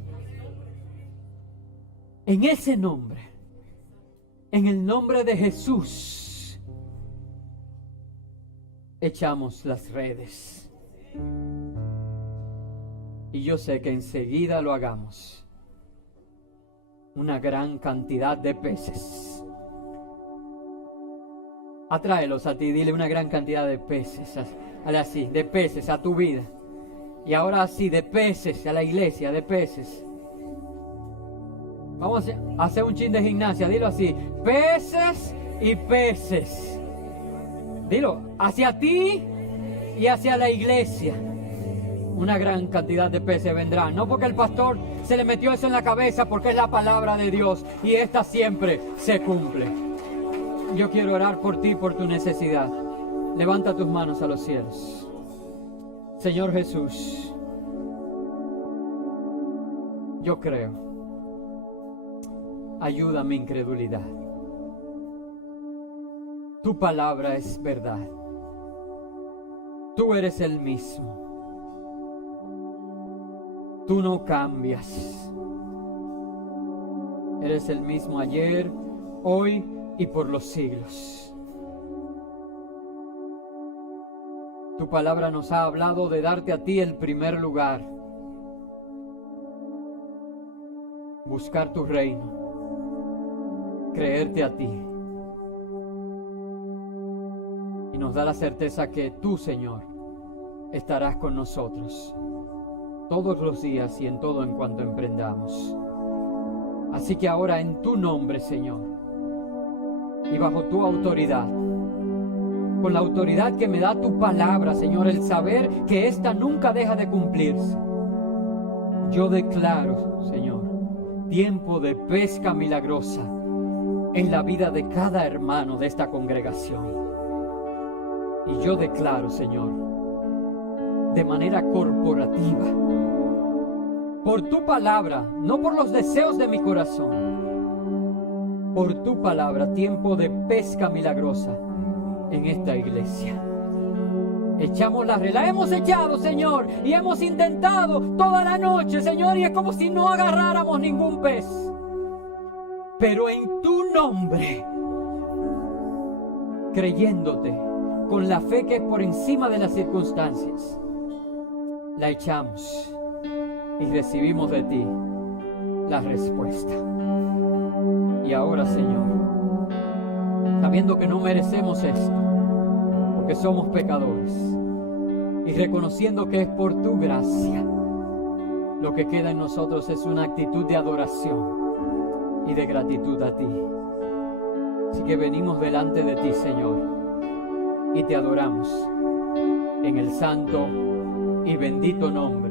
En ese nombre, en el nombre de Jesús, echamos las redes. Y yo sé que enseguida lo hagamos. Una gran cantidad de peces. Atráelos a ti, dile una gran cantidad de peces. Hazle así, de peces a tu vida. Y ahora así, de peces a la iglesia, de peces. Vamos a hacer un chin de gimnasia, dilo así. Peces y peces. Dilo, hacia ti y hacia la iglesia. Una gran cantidad de peces vendrán. No porque el pastor se le metió eso en la cabeza, porque es la palabra de Dios y esta siempre se cumple. Yo quiero orar por ti, por tu necesidad. Levanta tus manos a los cielos. Señor Jesús, yo creo. Ayuda a mi incredulidad. Tu palabra es verdad. Tú eres el mismo. Tú no cambias. Eres el mismo ayer, hoy y por los siglos. Tu palabra nos ha hablado de darte a ti el primer lugar. Buscar tu reino. Creerte a ti. Y nos da la certeza que tú, Señor, estarás con nosotros todos los días y en todo en cuanto emprendamos. Así que ahora en tu nombre, Señor, y bajo tu autoridad, con la autoridad que me da tu palabra, Señor, el saber que esta nunca deja de cumplirse, yo declaro, Señor, tiempo de pesca milagrosa en la vida de cada hermano de esta congregación. Y yo declaro, Señor, de manera corporativa, por tu palabra, no por los deseos de mi corazón, por tu palabra, tiempo de pesca milagrosa en esta iglesia. Echamos la red, la hemos echado, Señor, y hemos intentado toda la noche, Señor, y es como si no agarráramos ningún pez. Pero en tu nombre, creyéndote, con la fe que es por encima de las circunstancias, la echamos y recibimos de ti la respuesta. Y ahora, Señor, sabiendo que no merecemos esto, porque somos pecadores, y reconociendo que es por tu gracia, lo que queda en nosotros es una actitud de adoración y de gratitud a ti. Así que venimos delante de ti, Señor, y te adoramos en el santo y bendito nombre